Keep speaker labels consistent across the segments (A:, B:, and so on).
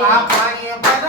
A: 啊欢迎欢迎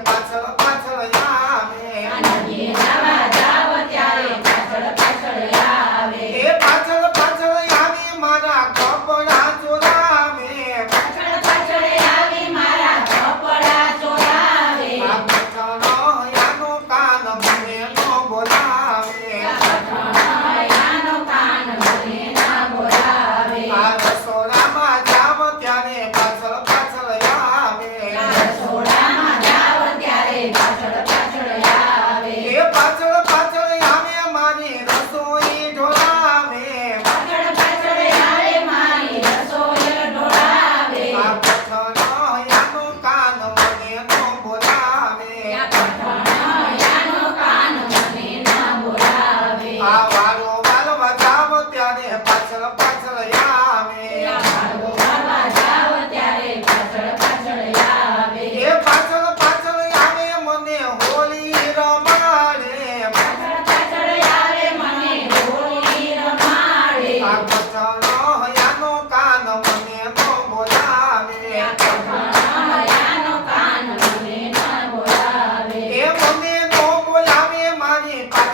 A: passa, ela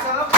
A: ครับ